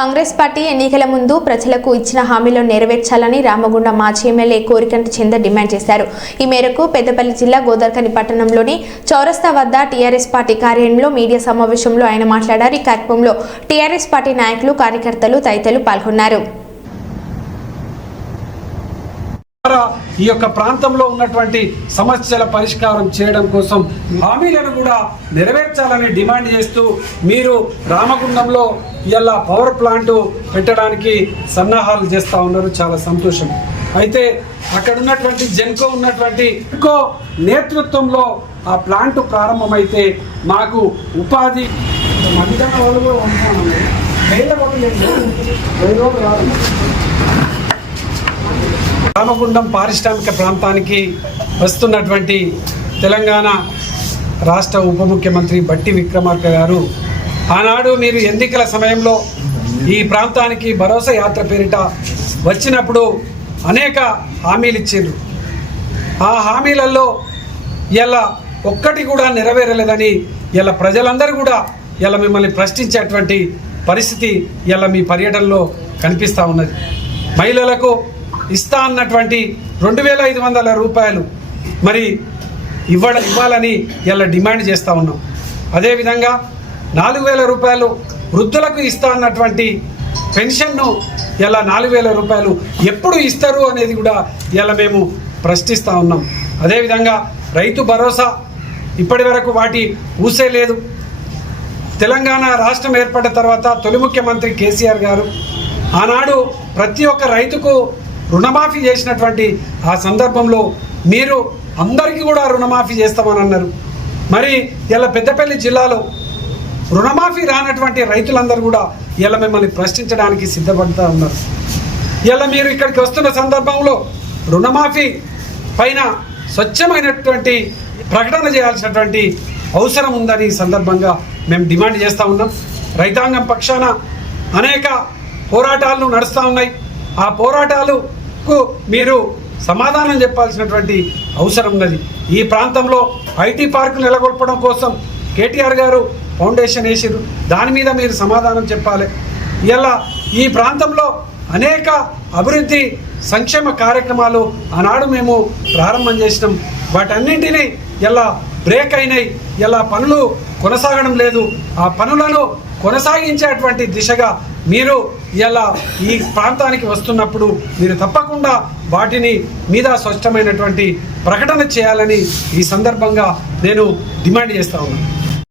Congress party ఎన్నికల ముందు ప్రజలకు ఇచ్చిన హామీలను నెరవేర్చాలని రామగుండం మాజీ ఎమ్మెల్యే కోరికంటి చంద డిమాండ్ చేశారు. ఈ మేరకు పెద్దపల్లి జిల్లా గోదార్కని పట్టణంలోని చౌరస్తా వద్ద టీఆర్ఎస్ పార్టీ కార్యాలయంలో మీడియా సమావేశంలో ఆయన మాట్లాడారు. ఈ కార్యక్రమంలో టీఆర్ఎస్ పార్టీ నాయకులు కార్యకర్తలు తదితరులు పాల్గొన్నారు. ద్వారా ఈ యొక్క ప్రాంతంలో ఉన్నటువంటి సమస్యల పరిష్కారం చేయడం కోసం హామీలను కూడా నెరవేర్చాలని డిమాండ్ చేస్తూ మీరు రామగుండంలో ఇలా పవర్ ప్లాంట్ పెట్టడానికి సన్నాహాలు చేస్తూ ఉన్నారు చాలా సంతోషం అయితే అక్కడ ఉన్నటువంటి జెన్కో ఉన్నటువంటి జెన్కో నేతృత్వంలో ఆ ప్లాంట్ ప్రారంభమైతే మాకు ఉపాధి మధ్యాహ్నం వాళ్ళు కూడా వేల కోట్లు లేదు. రాదు. రామగుండం పారిశ్రామిక ప్రాంతానికి వస్తున్నటువంటి తెలంగాణ రాష్ట్ర ఉప ముఖ్యమంత్రి బట్టి విక్రమార్క గారు ఆనాడు మీరు ఎన్నికల సమయంలో ఈ ప్రాంతానికి భరోసా యాత్ర పేరిట వచ్చినప్పుడు అనేక హామీలు ఇచ్చారు ఆ హామీలలో ఇలా ఒక్కటి కూడా నెరవేరలేదని ఇలా ప్రజలందరూ కూడా ఇలా మిమ్మల్ని ప్రశ్నించేటువంటి పరిస్థితి ఇలా మీ పర్యటనలో కనిపిస్తూ ఉన్నది. మహిళలకు ఇస్తా అన్నటువంటి రెండు వేల ఐదు వందల రూపాయలు మరి ఇవ్వడ ఇవ్వాలని ఇలా డిమాండ్ చేస్తూ ఉన్నాం. అదేవిధంగా నాలుగు వేల రూపాయలు వృద్ధులకు ఇస్తా అన్నటువంటి పెన్షన్ను ఇలా నాలుగు వేల రూపాయలు ఎప్పుడు ఇస్తారు అనేది కూడా ఇలా మేము ప్రశ్నిస్తూ ఉన్నాం. అదేవిధంగా రైతు భరోసా ఇప్పటి వరకు వాటి ఊసే లేదు. తెలంగాణ రాష్ట్రం ఏర్పడిన తర్వాత తొలి ముఖ్యమంత్రి కేసీఆర్ గారు ఆనాడు ప్రతి ఒక్క రైతుకు రుణమాఫీ చేసినటువంటి ఆ సందర్భంలో మీరు అందరికీ కూడా రుణమాఫీ చేస్తామని అన్నారు మరి ఇలా పెద్దపల్లి జిల్లాలో రుణమాఫీ రానటువంటి రైతులందరూ కూడా ఇలా మిమ్మల్ని ప్రశ్నించడానికి సిద్ధపడుతూ ఉన్నారు. ఇలా మీరు ఇక్కడికి వస్తున్న సందర్భంలో రుణమాఫీ పైన స్వచ్ఛమైనటువంటి ప్రకటన చేయాల్సినటువంటి అవసరం ఉందని సందర్భంగా మేము డిమాండ్ చేస్తూ ఉన్నాం. రైతాంగం పక్షాన అనేక పోరాటాలు నడుస్తూ ఉన్నాయి. ఆ పోరాటాలు పోరాటాలకు మీరు సమాధానం చెప్పాల్సినటువంటి అవసరం ఉన్నది. ఈ ప్రాంతంలో ఐటీ పార్క్ నెలకొల్పడం కోసం కేటీఆర్ గారు ఫౌండేషన్ వేసిరు దాని మీద మీరు సమాధానం చెప్పాలి. ఇలా ఈ ప్రాంతంలో అనేక అభివృద్ధి సంక్షేమ కార్యక్రమాలు ఆనాడు మేము ప్రారంభం చేసినాం. వాటన్నింటినీ ఇలా బ్రేక్ అయినాయి. ఇలా పనులు కొనసాగడం లేదు. ఆ పనులను కొనసాగించేటువంటి దిశగా మీరు ఇలా ఈ ప్రాంతానికి వస్తున్నప్పుడు మీరు తప్పకుండా వాటిని మీద స్పష్టమైనటువంటి ప్రకటన చేయాలని ఈ సందర్భంగా నేను డిమాండ్ చేస్తా ఉన్నాను.